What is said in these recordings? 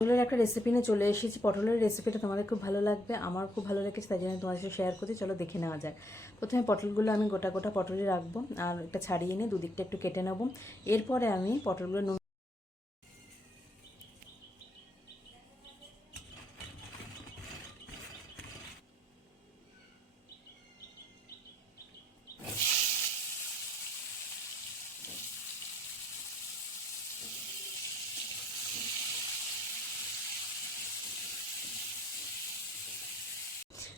পটলের একটা রেসিপি নিয়ে চলে এসেছি। পটলের রেসিপিটা তোমাদের খুব ভালো লাগবে, আমার খুব ভালো লেগেছে, তাই জন্য তোমাদের সাথে শেয়ার করছি। চলো দেখে নেওয়া যায় প্রথমে পটলগুলো আমি গোটা গোটা পটলই রাখব আর একটা ছাড়িয়ে নিয়ে দুদিকটা একটু কেটে নেব। এরপরে আমি পটলগুলো নুন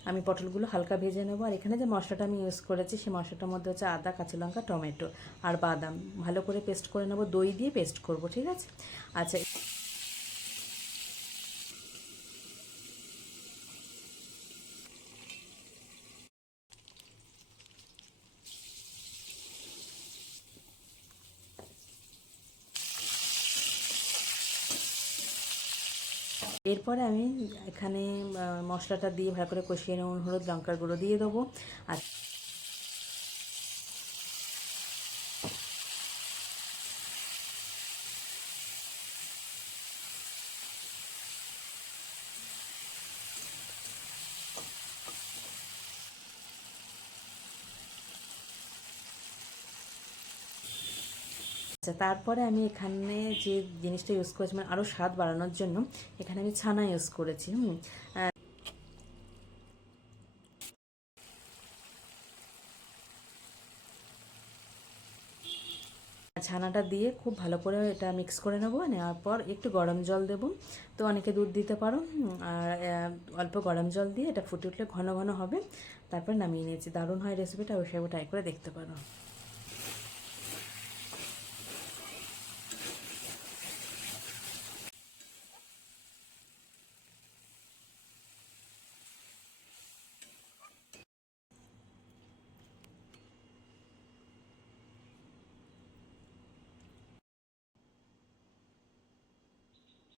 আমি পটলগুলো হালকা ভেজে নেব। আর এখানে যে মশলাটা আমি ইউজ করেছি, সেই মশলাটার মধ্যে হচ্ছে আদা, কাঁচা লঙ্কা, টমেটো আর বাদাম। ভালো করে পেস্ট করে নেব। দই দিয়ে পেস্ট করব, ঠিক আছে? আচ্ছা এরপরে আমি এখানে মশলাটা দিয়ে ভালো করে কষিয়ে নেব, হলুদ লঙ্কার গুঁড়ো দিয়ে দেবো। আর আচ্ছা তারপরে আমি এখানে যে জিনিসটা ইউজ করেছি মানে আরও স্বাদ বাড়ানোর জন্য, এখানে আমি ছানা ইউজ করেছি, হুম। ছানাটা দিয়ে খুব ভালো করে এটা মিক্স করে নেব, নেওয়ার পর একটু গরম জল দেব। তো অনেকে দুধ দিতে পারো আর অল্প গরম জল দিয়ে এটা ফুটে উঠলে ঘন ঘন হবে। তারপর নামিয়ে নিয়েছি। দারুণ হয় রেসিপিটা অবশ্যই ট্রাই করে দেখতে পারো।